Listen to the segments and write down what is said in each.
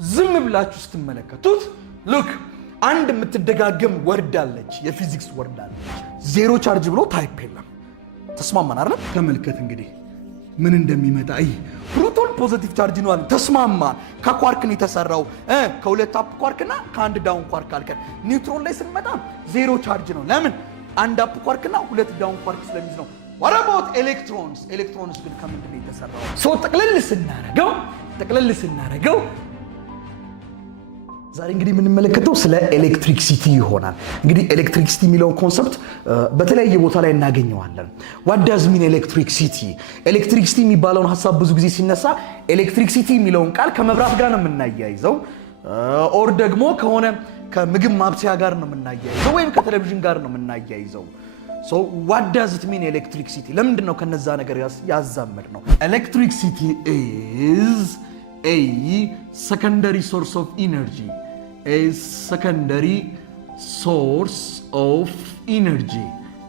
ዝም ብላችሁ ስትመለከቱት ሉክ አንድ የምትደጋገም ወርድ አለች፣ የፊዚክስ ወርድ አለች። ዜሮ ቻርጅ ብሎ ታይፕ የለም። ተስማማን አይደል? ተመልከት እንግዲህ ምን እንደሚመጣ። ፕሮቶን ፖዚቲቭ ቻርጅ ነው አለ። ተስማማን። ከኳርክ ነው የተሰራው፣ ከሁለት አፕ ኳርክና ከአንድ ዳውን ኳርክ አልከን። ኒውትሮን ላይ ስንመጣ ዜሮ ቻርጅ ነው። ለምን? አንድ አፕ ኳርክና ሁለት ዳውን ኳርክ ስለሚይዝ ነው። what about electrons? ኤሌክትሮንስ ግን ከምንድን ነው የተሰራው? ጠቅለል ስናረገው ዛሬ እንግዲህ የምንመለከተው ስለ ኤሌክትሪክሲቲ ይሆናል። እንግዲህ ኤሌክትሪክሲቲ የሚለውን ኮንሰፕት በተለያየ ቦታ ላይ እናገኘዋለን። what does mean electricity? ኤሌክትሪክሲቲ የሚባለውን ሐሳብ ብዙ ጊዜ ሲነሳ ኤሌክትሪክሲቲ የሚለውን ቃል ከመብራት ጋር ነው የምናያይዘው፣ ኦር ደግሞ ከሆነ ከምግብ ማብሰያ ጋር ነው የምናያይዘው፣ ወይም ከቴሌቪዥን ጋር ነው የምናያይዘው። so what does it mean electricity? ለምንድን ነው ከነዛ ነገር ያዛመድ ነው? Electricity is a secondary source of energy. A secondary source of energy.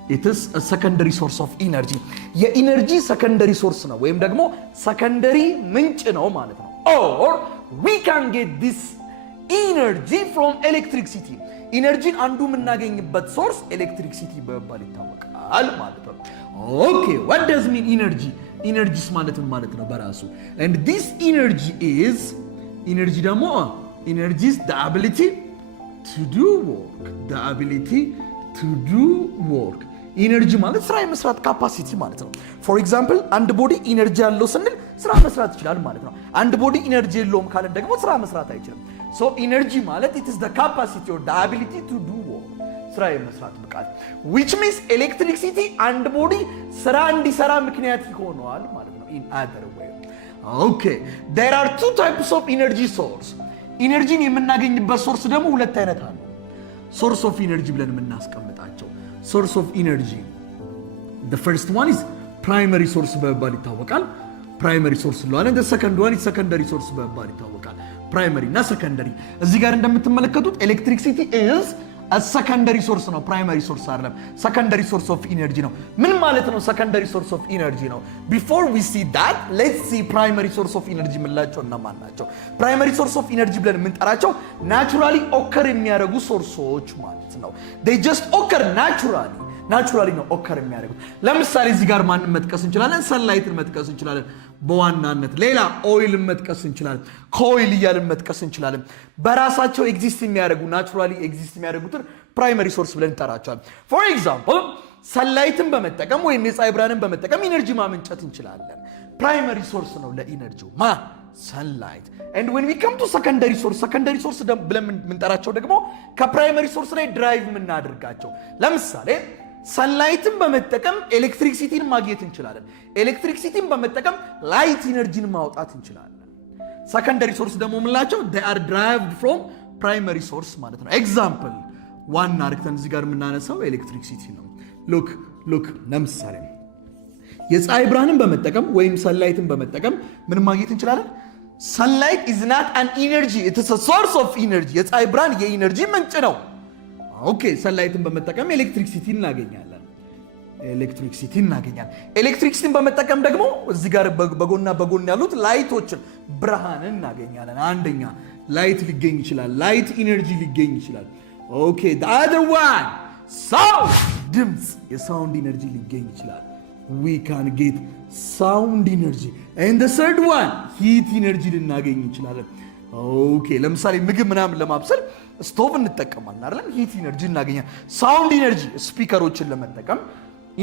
It is a secondary source of energy. የኢነርጂ secondary source ነው ወይም ደግሞ secondary ምንጭ ነው ማለት ነው። Or we can get this energy from electricity. ኢነርጂን አንዱ የምናገኝበት ሶርስ ኤሌክትሪክሲቲ በመባል ይታወቃል ማለት ነው። ኦኬ what does mean energy? ኢነርጂስ ማለት ነው በራሱ and this energy is energy ደግሞ energy is the ability to do work. ኢነርጂ ማለት ስራ የመስራት ካፓሲቲ ማለት ነው። for example አንድ ቦዲ ኢነርጂ ያለው ስንል ስራ መስራት ይችላል ማለት ነው። አንድ ቦዲ ኢነርጂ የለውም ካለን ደግሞ ስራ መስራት አይችልም። so energy ማለት it is the capacity or the ability to do work, ስራ የመስራት ብቃት, which means electricity አንድ ቦዲ ስራ እንዲሰራ ምክንያት ይሆናል ማለት ነው። in other way okay there are two types of energy source. ኢነርጂን የምናገኝበት ሶርስ ደግሞ ሁለት አይነት አለ። source of energy ብለን የምናስቀምጣቸው source of energy, the first one is primary source በመባል ይታወቃል። primary source ስለሆነ the second one is secondary source በመባል ይታወቃል። ፕራይመሪ እና ሰከንደሪ። እዚህ ጋር እንደምትመለከቱት ኤሌክትሪክሲቲ is a secondary source ነው፣ ፕራይመሪ ሶርስ አይደለም። secondary source of energy ነው። ምን ማለት ነው secondary source of energy ነው? before we see that let's see primary source of energy ምንላቸው እነማን ናቸው? primary source of energy ብለን የምንጠራቸው naturally occur የሚያደርጉ ሶርሶች ማለት ነው። they just occur naturally ነው ኦከር የሚያደርጉት። ለምሳሌ እዚህ ጋር ማንን መጥቀስ እንችላለን? ሰንላይትን መጥቀስ እንችላለን በዋናነት። ሌላ ኦይልን መጥቀስ እንችላለን፣ ኮይል እያልን መጥቀስ እንችላለን። በራሳቸው ኤግዚስት የሚያደርጉ ናቹራሊ ኤግዚስት የሚያደርጉትን ፕራይመሪ ሶርስ ብለን እንጠራቸዋለን። ፎር ኤግዛምፕል ሰንላይትን በመጠቀም ወይም የፀሐይ ብርሃንን በመጠቀም ኢነርጂ ማመንጨት እንችላለን። ፕራይመሪ ሶርስ ነው ለኢነርጂው sunlight. And when we come to secondary source ብለን የምንጠራቸው ደግሞ ከፕራይመሪ ሶርስ ላይ ድራይቭ የምናደርጋቸው። ለምሳሌ ሰንላይትን በመጠቀም ኤሌክትሪክሲቲን ማግኘት እንችላለን። ኤሌክትሪክሲቲን በመጠቀም ላይት ኢነርጂን ማውጣት እንችላለን። ሰከንደሪ ሶርስ ደግሞ የምንላቸው they are derived from primary source ማለት ነው። ኤግዛምፕል ዋና አርክተን እዚህ ጋር የምናነሳው ኤሌክትሪክሲቲ ነው። ሉክ ለምሳሌ የፀሐይ ብርሃንን በመጠቀም ወይም ሰንላይትን በመጠቀም ምን ማግኘት እንችላለን? sunlight is not an energy, it is a source of energy. የፀሐይ ብርሃን የኢነርጂ ምንጭ ነው። ኦኬ ሰንላይትን በመጠቀም ኤሌክትሪክሲቲ እናገኛለን። ኤሌክትሪክሲቲን በመጠቀም ደግሞ እዚህ ጋር በጎን ያሉት ላይቶችን ብርሃንን እናገኛለን። አንደኛ ላይት ሊገኝ ይችላል፣ ላይት ኢነርጂ ሊገኝ ይችላል። ኦኬ the other one sound ድምጽ የሳውንድ ኢነርጂ ሊገኝ ይችላል። we can get sound energy and the third one heat energy ልናገኝ እንችላለን። ኦኬ ለምሳሌ ምግብ ምናምን ለማብሰል ስቶቭ እንጠቀማለን አይደል? ሂት ኢነርጂ እናገኛለን። ሳውንድ ኢነርጂ ስፒከሮችን ለመጠቀም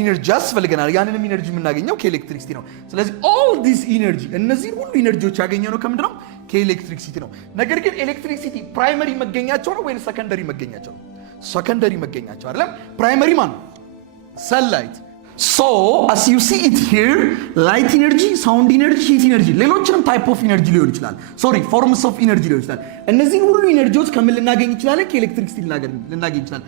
ኢነርጂ ያስፈልገናል። ያንንም ኢነርጂ የምናገኘው ከኤሌክትሪክሲቲ ነው። ስለዚህ all this energy እነዚህ ሁሉ ኢነርጂዎች ያገኘነው ከምንድን ነው? ከኤሌክትሪክሲቲ ነው። ነገር ግን ኤሌክትሪክሲቲ ፕራይመሪ መገኛቸው ነው ወይስ ሰከንደሪ መገኛቸው ነው? ሰከንደሪ መገኛቸው አይደለም። ፕራይመሪ ማን ነው? ሰንላይት። so as you see it here light energy, sound energy, heat energy ሌሎችንም type of energy ሊሆን ይችላል። forms of energy ሊሆን ይችላል። እነዚህ ሁሉ ኢነርጂዎች ከምን ልናገኝ ይችላለን? ከኤሌክትሪክሲቲ ልናገኝ ይችላል።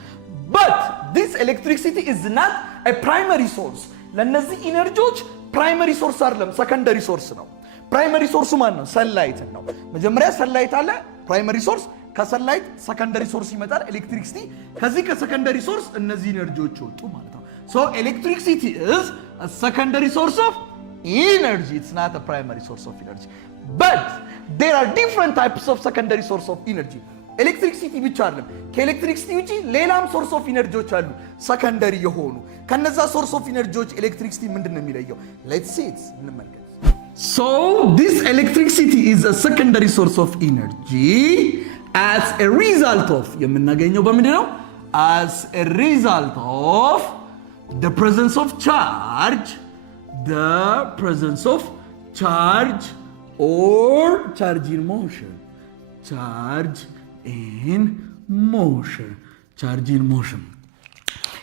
but this electricity is not a primary source. ለነዚህ ኢነርጂዎች ፕራይመሪ ሶርስ አይደለም፣ ሰከንደሪ ሶርስ ነው። ፕራይመሪ ሶርሱ ማን ነው? ሰንላይት ነው። መጀመሪያ ሰንላይት አለ ፕራይመሪ ሶርስ፣ ከሰንላይት ሰከንደሪ ሶርስ ይመጣል ኤሌክትሪክሲቲ። ከዚህ ከሰከንደሪ ሶርስ እነዚህ ኢነርጂዎች ወጡ ማለት ነው። so electricity is a secondary source of energy, it's not a primary source of energy. but there are different types of secondary source of energy. ኤሌክትሪክሲቲ ብቻ አይደለም ከኤሌክትሪክሲቲ ውጪ ሌላም ሶርስ ኦፍ ኢነርጂዎች አሉ ሰከንደሪ የሆኑ ከነዛ ሶርስ ኦፍ ኢነርጂዎች ኤሌክትሪክሲቲ ምንድነው የሚለየው let's see it እንመልከት so this electricity is a secondary source of energy as a result of የምናገኘው በምንድነው as a result of the presence of charge or charge in motion charge in motion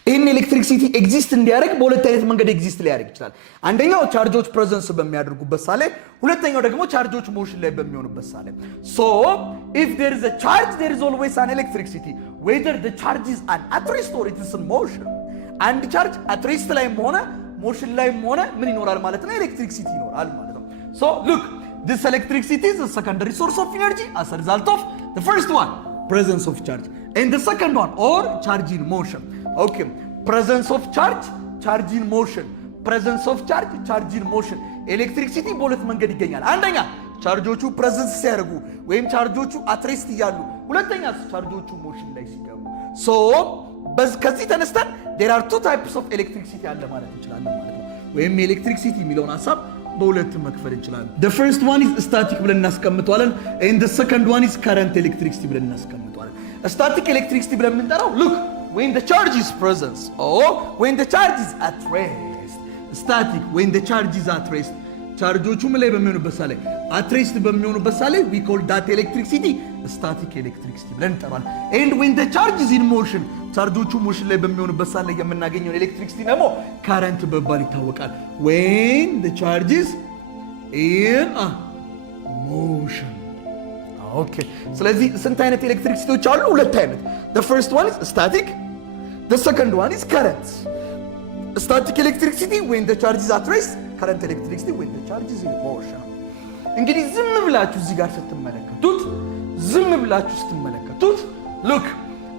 ይህን ኤሌክትሪክሲቲ ኤግዚስት እንዲያደርግ በሁለት አይነት መንገድ ኤግዚስት ሊያደርግ ይችላል አንደኛው ቻርጆች ፕሬዘንስ በሚያደርጉበት ሳለ ሁለተኛው ደግሞ ቻርጆች ሞሽን ላይ በሚሆኑበት ሳለ so if there is a charge there is always an electricity whether the charge is at rest or it is in motion አንድ ቻርጅ at rest ላይም ሆነ ሞሽን ላይም ሆነ ምን ይኖራል ማለት ነው ኤሌክትሪክሲቲ ይኖራል ማለት ነው so look this electricity is a secondary source of energy as a result of the first one presence of charge and the second one or charge in motion okay presence of charge in motion presence of charge in motion electricity በሁለት መንገድ ይገኛል አንደኛ ቻርጆቹ ፕሬዘንስ ሲያደርጉ ወይም ቻርጆቹ አትሬስት ይያሉ ሁለተኛ ቻርጆቹ ሞሽን ላይ ሲገቡ so ከዚህ ተነስተን there are two types of electricity አለ ማለት እንችላለን ማለት ነው ወይም ኤሌክትሪክሲቲ የሚለውን ሐሳብ በሁለት መክፈል እንችላለን the first one is static ብለን እናስቀምጣለን and the second one is current electricity ብለን እናስቀምጣለን static electricity ብለን የምንጠራው look when the charge is present or when the charge is at rest static when the charge is at rest ቻርጆቹ ምን ላይ በሚሆኑበት ሳለ at rest በሚሆኑበት ሳለ we call that electricity static electricity ብለን እንጠራለን and when the charge is in motion ቻርጆቹ ሞሽን ላይ በሚሆኑበት ሳለ የምናገኘው ኤሌክትሪክሲቲ ደግሞ current በመባል ይታወቃል when the charge is in motion okay ስለዚህ ስንት አይነት ኤሌክትሪክሲቲዎች አሉ ሁለት አይነት the first one is static the second one is current static electricity when the charge is at rest current electricity when the charge is in motion እንግዲህ ዝም ብላችሁ እዚህ ጋር ስትመለከቱት look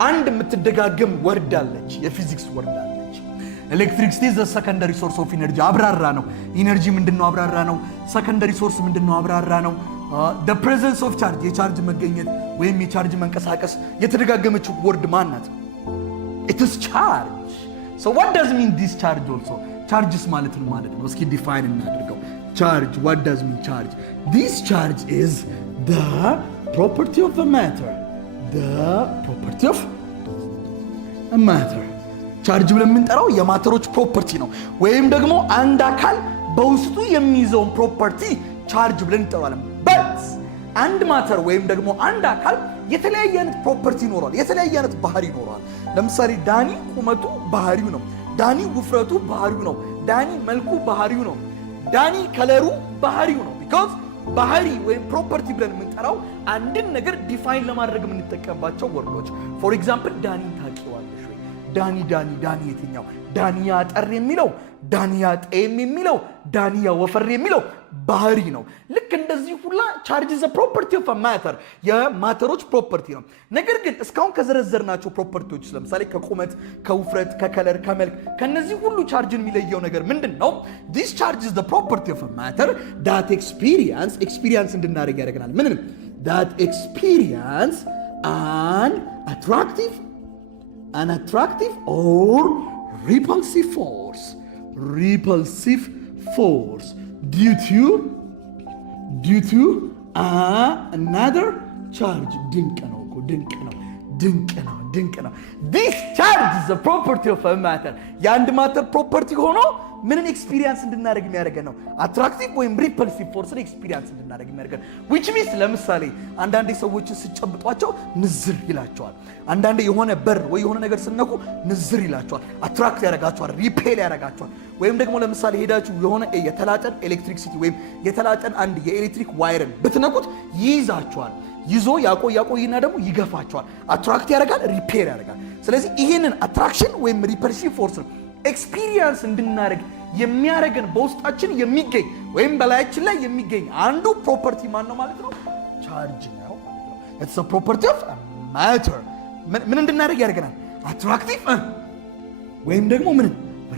አንድ የምትደጋገም ወርድ አለች የፊዚክስ ወርድ አለች electricity is a secondary source of energy አብራራ ነው ኢነርጂ ምንድነው አብራራ ነው secondary source ምንድነው አብራራ ነው the presence of charge የቻርጅ መገኘት ወይም የቻርጅ መንቀሳቀስ የተደጋገመችው ወርድ ማን ናት it is charge so what does mean this charge also charges ማለት ነው እስኪ ዲፋይን እናድርገው charge what does mean charge this charge is the property of a matter charge ብለን የምንጠራው የማተሮች ፕሮፐርቲ ነው ወይም ደግሞ አንድ አካል በውስጡ የሚይዘውን ፕሮፐርቲ charge ብለን እንጠራዋለን but አንድ ማተር ወይም ደግሞ አንድ አካል የተለያየ አይነት ፕሮፐርቲ ይኖራል የተለያየ አይነት ባህሪ ይኖራል ለምሳሌ ዳኒ ቁመቱ ባህሪው ነው ዳኒ ውፍረቱ ባህሪው ነው ዳኒ መልኩ ባህሪው ነው ዳኒ ከለሩ ባህሪው ነው because ባህሪ ወይም ፕሮፐርቲ ብለን የምንጠራው አንድን ነገር ዲፋይን ለማድረግ የምንጠቀምባቸው ወርዶች for example ዳኒ ታውቂዋለሽ ወይ ዳኒ የትኛው ዳኒያ ጠር የሚለው ዳኒያ ጤም የሚለው ዳኒያ ወፈር የሚለው ባህሪ ነው ልክ እንደዚህ ሁላ charge is a property of a matter የማተሮች ፕሮፐርቲ ነው ነገር ግን እስካሁን ከዘረዘርናቸው ፕሮፐርቲዎች ለምሳሌ ከቁመት ከውፍረት ከከለር ከመልክ ከነዚህ ሁሉ ቻርጅን የሚለየው ነገር ምንድነው this charge is the property of a matter that experience እንድናደርግ ያደርገናል ምንም that experience an attractive or repulsive force due to another charge ድንቅ ነው this charge is a property of a matter የአንድ ማተር ፕሮፐርቲ ሆኖ ምንን ኤክስፒሪየንስ እንድናደርግ የሚያደርገን ነው አትራክቲቭ ወይም ሪፐልሲቭ ፎርስን ኤክስፒሪየንስ እንድናደርግ የሚያደርገን which means ለምሳሌ አንዳንዴ ሰዎችን ሲጨብጧቸው ንዝር ይላቸዋል አንዳንዴ የሆነ በር ወይ የሆነ ነገር ስነኩ ንዝር ይላቸዋል አትራክት ያደርጋቸዋል ሪፔል ያደርጋቸዋል ወይም ደግሞ ለምሳሌ ሄዳችሁ የሆነ የተላጠን ኤሌክትሪክሲቲ ወይም የተላጠን አንድ የኤሌክትሪክ ዋይርን ብትነኩት ይይዛቸዋል ይዞ ያቆይና ደግሞ ይገፋቸዋል አትራክት ያደርጋል ሪፔል ያደርጋል ስለዚህ ይሄንን አትራክሽን ወይም ሪፐልሲቭ ፎርስን ኤክስፒሪየንስ እንድናደርግ የሚያደርገን በውስጣችን የሚገኝ ወይም በላያችን ላይ የሚገኝ አንዱ ፕሮፐርቲ ማን ነው ማለት ነው ቻርጅ ነው ማለት ነው it's a property of matter ምን እንድናደርግ ያደርገናል አትራክቲቭ ወይም ደግሞ ምን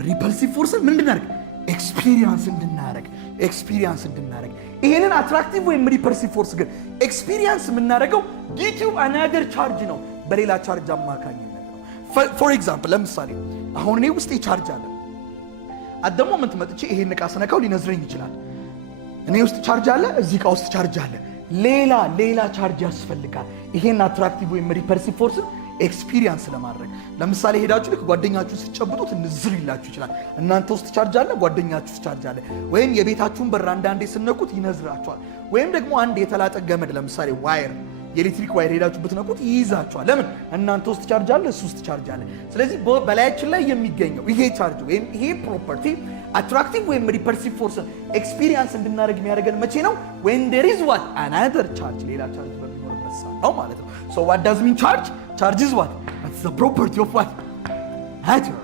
ሪፐልሲቭ ፎርስ ምን እንድናደርግ ኤክስፒሪየንስ እንድናደርግ ኤክስፒሪየንስ እንድናደርግ። ይሄንን አትራክቲቭ ወይም ሪፐልሲቭ ፎርስ ግን ኤክስፒሪየንስ የምናደርገው ዲው ቱ አናዘር ቻርጅ ነው፣ በሌላ ቻርጅ አማካኝነት ነው። ፎር ኤግዛምፕል ለምሳሌ አሁን እኔ ውስጥ ቻርጅ አለ። አደሞ ምን ትመጥቼ ይሄን ዕቃ ስነካው ሊነዝረኝ ይችላል። እኔ ውስጥ ቻርጅ አለ፣ እዚህ ዕቃ ውስጥ ቻርጅ አለ። ሌላ ቻርጅ ያስፈልጋል። ይሄን አትራክቲቭ ወይም ሪፐልሲቭ ፎርስ ኤክስፒሪየንስ ለማድረግ ለምሳሌ ሄዳችሁ ልክ ጓደኛችሁን ስትጨብጡት ንዝር ይላችሁ ይችላል። እናንተ ውስጥ ቻርጅ አለ፣ ጓደኛችሁ ውስጥ ቻርጅ አለ። ወይም የቤታችሁን በር አንዳንዴ ስነኩት ይነዝራችኋል። ወይም ደግሞ አንድ የተላጠ ገመድ ለምሳሌ ዋየር፣ የኤሌክትሪክ ዋየር ሄዳችሁ ብትነኩት ይይዛችኋል። ለምን? እናንተ ውስጥ ቻርጅ አለ፣ እሱ ውስጥ ቻርጅ አለ። ስለዚህ በላያችን ላይ የሚገኘው ይሄ ቻርጅ ወይም ይሄ ፕሮፐርቲ አትራክቲቭ ወይም ሪፐልሲቭ ፎርስ ኤክስፒሪየንስ እንድናደርግ የሚያደርገን መቼ ነው? when there is what another charge ሌላ ቻርጅ በሚኖርበት ሰዓት ነው ማለት ነው። so what does mean charge? charge is what? it's the property of what? matter።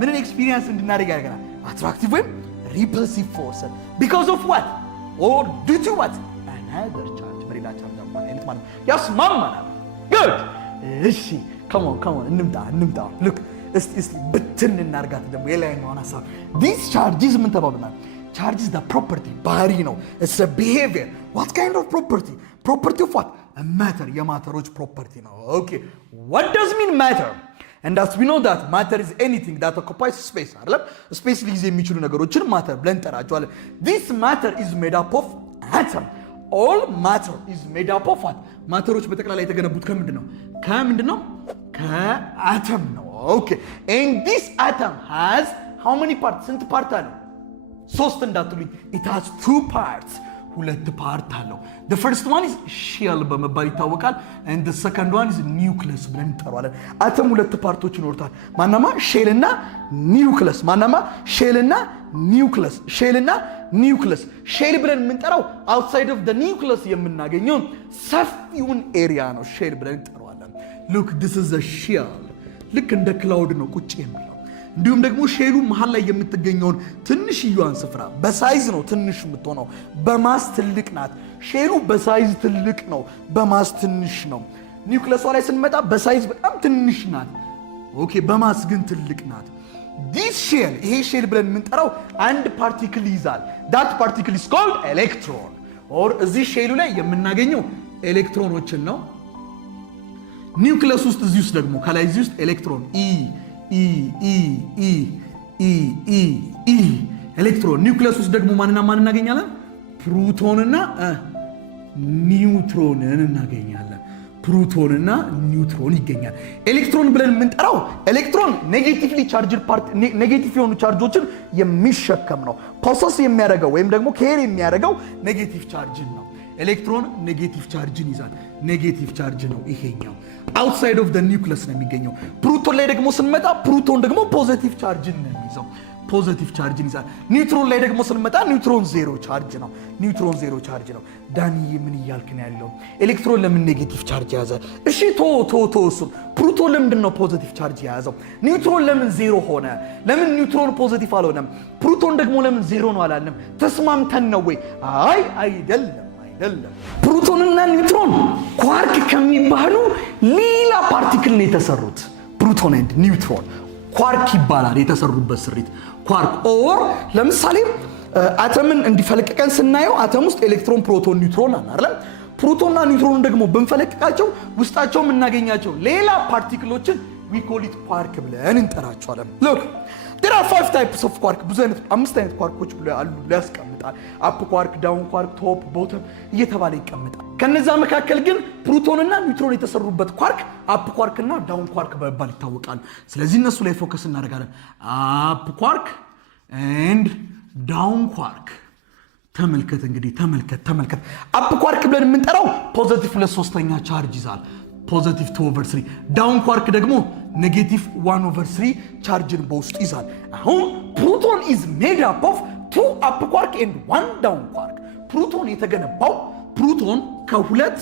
ምንን ኤክስፒሪየንስ እንድናደርግ ያደርገናል? አትራክቲቭ ወይም ሪፐልሲቭ ፎርስ because of what? or due to what? another charge በሌላ ቻርጅ አማካኝነት ማለት ነው። ያስማማናል። good እሺ come on እንምጣ look እስቲ ብትን እናርጋት ደግሞ የላይኛውን ሐሳብ this charges ምን ተባብናል? charge is the property ባህሪ ነው። it's a behavior. what kind of property? property of what? a matter የማተሮች property ነው። okay what does mean matter? and as we know that matter is anything that occupies space አይደለም? space ሊይዝ የሚችሉ ነገሮችን matter ብለን እንጠራቸዋለን። this matter is made up of atom. all matter is made up of what? ማተሮች በጠቅላላ የተገነቡት ከምንድን ነው? ከአተም ነው። okay and this atom has how many parts? ስንት ፓርት አለው? ሶስት እንዳትሉኝ። it has two parts ሁለት ፓርት አለው። the first one is shell በመባል ይታወቃል and the second one is nucleus ብለን እንጠራዋለን። አተም ሁለት ፓርቶች ይኖሩታል። ማናማ ሼል እና ኒውክለስ። ኒውክለስ ሼል ብለን የምንጠራው outside of the nucleus የምናገኘው ሰፊውን ኤሪያ ነው ሼል ብለን እንጠራዋለን። look this is a shell ልክ እንደ ክላውድ ነው ቁጭ የሚለው። እንዲሁም ደግሞ ሼሉ መሃል ላይ የምትገኘውን ትንሽዬዋን ስፍራ በሳይዝ ነው ትንሽ የምትሆነው፣ በማስ ትልቅ ናት። ሼሉ በሳይዝ ትልቅ ነው፣ በማስ ትንሽ ነው። ኒውክለሷ ላይ ስንመጣ በሳይዝ በጣም ትንሽ ናት፣ ኦኬ፣ በማስ ግን ትልቅ ናት። ዲስ ሼል ይሄ ሼል ብለን የምንጠራው አንድ ፓርቲክል ይዛል። ዳት ፓርቲክል ኢዝ ኮልድ ኤሌክትሮን ኦር እዚህ ሼሉ ላይ የምናገኘው ኤሌክትሮኖችን ነው። ኒውክለስ ውስጥ እዚህ ውስጥ ደግሞ ከላይ እዚህ ውስጥ ኤሌክትሮን ኤሌክትሮን። ኒውክለስ ውስጥ ደግሞ ማንና ማን እናገኛለን? ፕሮቶንና ኒውትሮንን እናገኛለን። ፕሮቶንና ኒውትሮን ይገኛል። ኤሌክትሮን ብለን የምንጠራው ኤሌክትሮን ኔጌቲቭሊ ቻርጅድ ፓርት ኔጌቲቭ የሆኑ ቻርጆችን የሚሸከም ነው። ፖሰስ የሚያደርገው ወይም ደግሞ ኬር የሚያደርገው ኔጌቲቭ ቻርጅን ነው። ኤሌክትሮን ኔጌቲቭ ቻርጅን ይዛል። ኔጌቲቭ ቻርጅ ነው ይሄኛው። አውትሳይድ ኦፍ ዘ ኒውክለስ ነው የሚገኘው። ፕሮቶን ላይ ደግሞ ስንመጣ ፕሮቶን ደግሞ ፖዚቲቭ ቻርጅን ነው የሚይዘው። ፖዚቲቭ ቻርጅን ይዛል። ኒውትሮን ላይ ደግሞ ስንመጣ ኒውትሮን ዜሮ ቻርጅ ነው። ኒውትሮን ዜሮ ቻርጅ ነው። ዳንዬ ምን እያልክ ነው ያለው? ኤሌክትሮን ለምን ኔጌቲቭ ቻርጅ ያዘ? እሺ ቶ እሱን ፕሮቶን ለምንድን ነው ፖዚቲቭ ቻርጅ የያዘው? ኒውትሮን ለምን ዜሮ ሆነ? ለምን ኒውትሮን ፖዚቲቭ አልሆነም? ፕሮቶን ደግሞ ለምን ዜሮ ነው አላለም? ተስማምተን ነው ወይ? አይ አይደለም። ፕሮቶንና ኒውትሮን ኳርክ ከሚባሉ ሌላ ፓርቲክል ነው የተሰሩት። ፕሮቶን ኤንድ ኒውትሮን ኳርክ ይባላል የተሰሩበት ስሪት ኳርክ። ኦር ለምሳሌ አተምን እንዲፈለቀቀን ስናየው አተም ውስጥ ኤሌክትሮን፣ ፕሮቶን፣ ኒውትሮን አለ አይደል? ፕሮቶንና ኒውትሮን ደግሞ ብንፈለቅቃቸው ውስጣቸው የምናገኛቸው ሌላ ፓርቲክሎችን we call it ኳርክ ብለን እንጠራቸዋለን። look there are 5 types of quark። ብዙ አይነት 5 አይነት ኳርኮች ብሎ አሉ ብሎ ያስቀምጣል። አፕ ኳርክ፣ ዳውን ኳርክ፣ ቶፕ፣ ቦተም እየተባለ ይቀመጣል። ከነዛ መካከል ግን ፕሮቶንና ኒውትሮን የተሰሩበት ኳርክ አፕ ኳርክና ዳውን ኳርክ በመባል ይታወቃሉ። ስለዚህ እነሱ ላይ ፎከስ እናደርጋለን። አፕ ኳርክ ኤንድ ዳውን ኳርክ። ተመልከት እንግዲህ ተመልከት። አፕ ኳርክ ብለን የምንጠራው ፖዚቲቭ 2/3 ቻርጅ ይዛል። ፖዚቲቭ 2/3። ዳውን ኳርክ ደግሞ ኔጌቲቭ 1/3 ቻርጅን በውስጡ ይዛል። አሁን ፕሮቶን ኢዝ ሜድ አፕ ኦፍ 2 አፕ ኳርክ ኤንድ 1 ዳውን ኳርክ። ፕሮቶን የተገነባው ፕሮቶን ከሁለት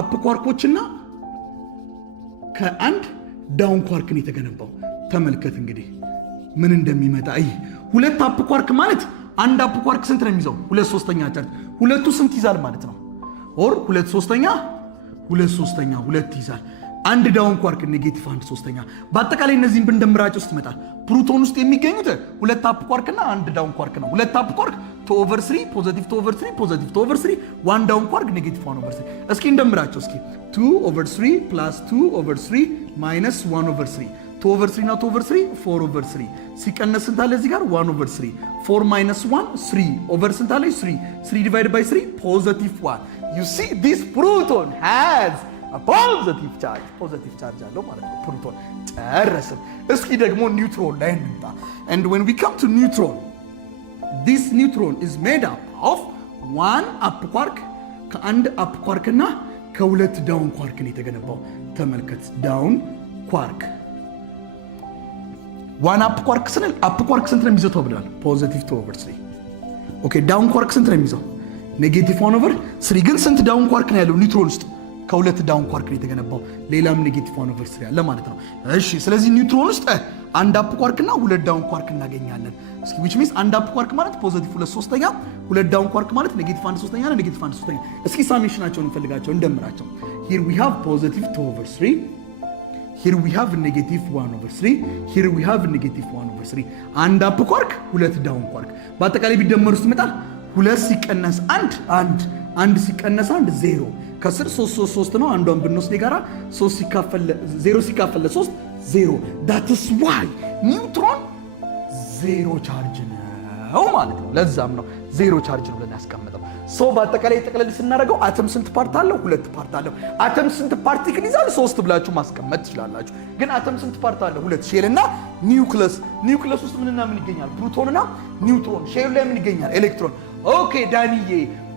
አፕ ኳርኮችና ከአንድ ዳውን ኳርክ ነው የተገነባው። ተመልከት እንግዲህ ምን እንደሚመጣ። ሁለት አፕ ኳርክ ማለት አንድ አፕ ኳርክ ስንት ነው የሚይዘው? 2/3 ቻርጅ። ሁለቱ ስንት ይዛል ማለት ነው? ኦር 2/3 2 ይዛል። አንድ ዳውን ኳርክ ኔጌቲቭ 1/3። በአጠቃላይ እነዚህን ብንደምራቸው ውስጥ ይመጣል ፕሮቶን ውስጥ የሚገኙት ሁለት አፕ ኳርክ እና አንድ ዳውን ኳርክ ነው። ሁለት አፕ ኳርክ 2/3 ፖዚቲቭ 2/3 ፖዚቲቭ 2/3 1 ዳውን ኳርክ ኔጌቲቭ 1/3። እስኪ እንደምራቸው እስኪ 2/3 + 2/3 - 1/3 2/3 እና 2/3 4/3 ሲቀነስ ስንት አለ እዚህ ጋር 1/3 4 - 1 3 ኦቨር ስንት አለ 3 3 divided by 3 +1 you see this proton has a positive charge አለው ማለት ነው ፕሮቶን ጨረስን። እስኪ ደግሞ ኒውትሮን ላይ እንምጣ and when we come to neutron this neutron is made up of one up quark ከአንድ up quark እና ከሁለት down quark ነው የተገነባው። ተመልከት down quark one up quark ስንል up quark ስንት ነው የሚይዘው ተብሏል +2/3 ኦኬ down quark ስንት ነው የሚይዘው -1/3 ግን ስንት down quark ነው ያለው ኒውትሮን ውስጥ ከሁለት ዳውን ኳርክ ነው የተገነባው ሌላም -1/3 ያለ ማለት ነው። እሺ ስለዚህ ኒውትሮን ውስጥ አንድ አፕ ኳርክ እና ሁለት ዳውን ኳርክ እናገኛለን። እስኪ which means አንድ አፕ ኳርክ ማለት +2/3 ሁለት ዳውን ኳርክ ማለት -1/3 እና -1/3። እስኪ ሳሜሽናቸውን እንፈልጋቸው እንደምራቸው here we have +2/3 here we have -1/3 here we have -1/3 አንድ አፕ ኳርክ ሁለት ዳውን ኳርክ በአጠቃላይ ቢደመሩ ውስጥ ይመጣል 2 ሲቀነስ 1 ሲቀነስ 1 0 ከስር 3 ነው። አንዷን ብንወስድ ጋራ 3 ሲካፈል 0 ሲካፈል 3 0 that is why ኒውትሮን ዜሮ ቻርጅ ነው ማለት ነው። ለዛም ነው ዜሮ ቻርጅ ነው ብለን ያስቀመጠው። ሶ በአጠቃላይ ጠቅለል ስናደርገው አተም ስንት ፓርት አለው? ሁለት ፓርት አለው። አተም ስንት ፓርቲክል ይዛል? 3 ብላችሁ ማስቀመጥ ትችላላችሁ። ግን አተም ስንት ፓርት አለው? ሁለት ሼል እና ኒውክለስ። ኒውክለስ ውስጥ ምንና ምን ይገኛል? ፕሮቶንና ኒውትሮን። ሼል ላይ ምን ይገኛል? ኤሌክትሮን። ኦኬ ዳንዬ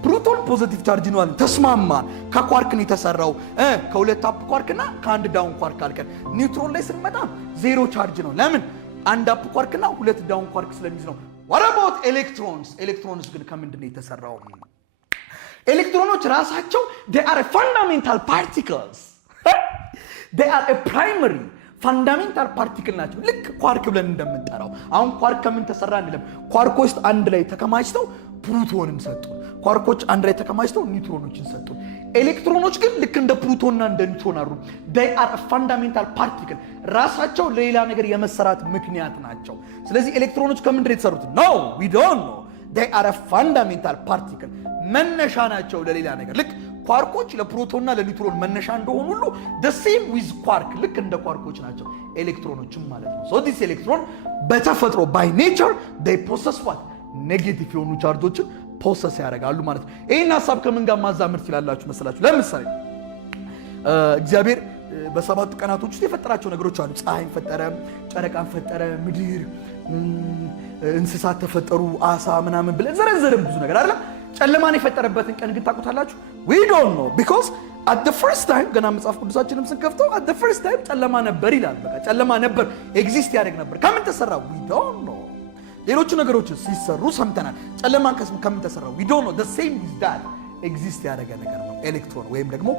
ፕሮቶን ፖዚቲቭ ቻርጅ ነው አለ። ተስማማን። ከኳርክ ነው የተሰራው ከሁለት አፕ ኳርክ እና ከአንድ ዳውን ኳርክ አልከን። ኒውትሮን ላይ ስንመጣ ዜሮ ቻርጅ ነው። ለምን? አንድ አፕ ኳርክ እና ሁለት ዳውን ኳርክ ስለሚይዝ ነው። what about electrons? ኤሌክትሮንስ ግን ከምንድን ነው የተሰራው? ኤሌክትሮኖች ራሳቸው they are a fundamental particles they are a primary ፋንዳሜንታል ፓርቲክል ናቸው። ልክ ኳርክ ብለን እንደምንጠራው። አሁን ኳርክ ከምን ተሰራ እንለም? ኳርኮች አንድ ላይ ተከማችተው ፕሮቶንን ሰጡ። ኳርኮች አንድ ላይ ተከማችተው ኒውትሮኖችን ሰጡ። ኤሌክትሮኖች ግን ልክ እንደ ፕሮቶንና እንደ ኒውትሮን አሩ they are a fundamental particle ራሳቸው ለሌላ ነገር የመሰራት ምክንያት ናቸው። ስለዚህ ኤሌክትሮኖች ከምንድን ነው የተሰሩት? no we don't know they are a fundamental particle መነሻ ናቸው ለሌላ ነገር። ልክ ኳርኮች ለፕሮቶንና ለኒውትሮን መነሻ እንደሆኑ ሁሉ the same with quark ልክ እንደ ኳርኮች ናቸው ኤሌክትሮኖችም ማለት ነው። so this electron በተፈጥሮ by nature they possess what ኔጌቲቭ የሆኑ ቻርጆችን ፖሰስ ያደርጋሉ ማለት ነው። ይሄን ሐሳብ ከምን ጋር ማዛመድ ትችላላችሁ መሰላችሁ? ለምሳሌ እግዚአብሔር በሰባቱ ቀናቶች ውስጥ የፈጠራቸው ነገሮች አሉ። ፀሐይን ፈጠረ፣ ጨረቃን ፈጠረ፣ ምድር፣ እንስሳት ተፈጠሩ፣ አሳ ምናምን ብለን ዘረዘርን ብዙ ነገር አይደል? ጨለማን የፈጠረበትን ቀን ግን ታውቁታላችሁ? we don't know because at the first time ገና መጽሐፍ ቅዱሳችንም ስንከፍተው at the first time ጨለማ ነበር ይላል። በቃ ጨለማ ነበር፣ ኤግዚስት ያደርግ ነበር። ከምን ተሰራ? we don't know። ሌሎቹ ነገሮች ሲሰሩ ሰምተናል። ጨለማ ከምን ተሰራ? we don't know። the same is that ኤግዚስት ያደረገ ነገር ነው ኤሌክትሮን ወይም ደግሞ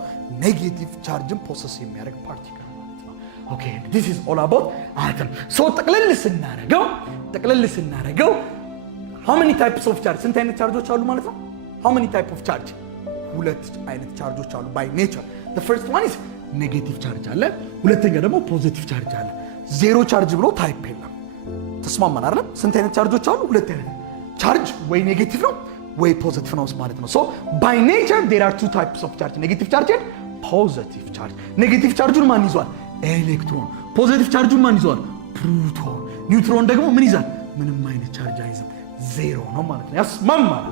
ኔጌቲቭ ቻርጅን ፕሮሰስ የሚያደርግ ፓርቲክል ማለት ነው። ኦኬ this is all about atom። so ጠቅለል ስናደርገው how many types of charge ስንት አይነት ቻርጆች አሉ ማለት ነው? how many type of charge? ሁለት አይነት ቻርጆች አሉ by nature። the first one is ኔጌቲቭ ቻርጅ አለ፣ ሁለተኛ ደግሞ ፖዚቲቭ ቻርጅ አለ። ዜሮ ቻርጅ ብሎ ታይፕ የለም። ተስማማን አይደል? ስንት አይነት ቻርጆች አሉ? ሁለት አይነት ቻርጅ ወይ ኔጌቲቭ ነው ወይ ፖዚቲቭ ነው ማለት ነው። so by nature there are two types of charge ኔጌቲቭ ቻርጅ and positive charge። ኔጌቲቭ ቻርጁን ማን ይዟል? ኤሌክትሮን። ፖዚቲቭ ቻርጁን ማን ይዟል? ፕሮቶን። ኒውትሮን ደግሞ ምን ይዛል? ምንም አይነት ቻርጅ አይዝም፣ ዜሮ ነው ማለት ነው። ያስማማል።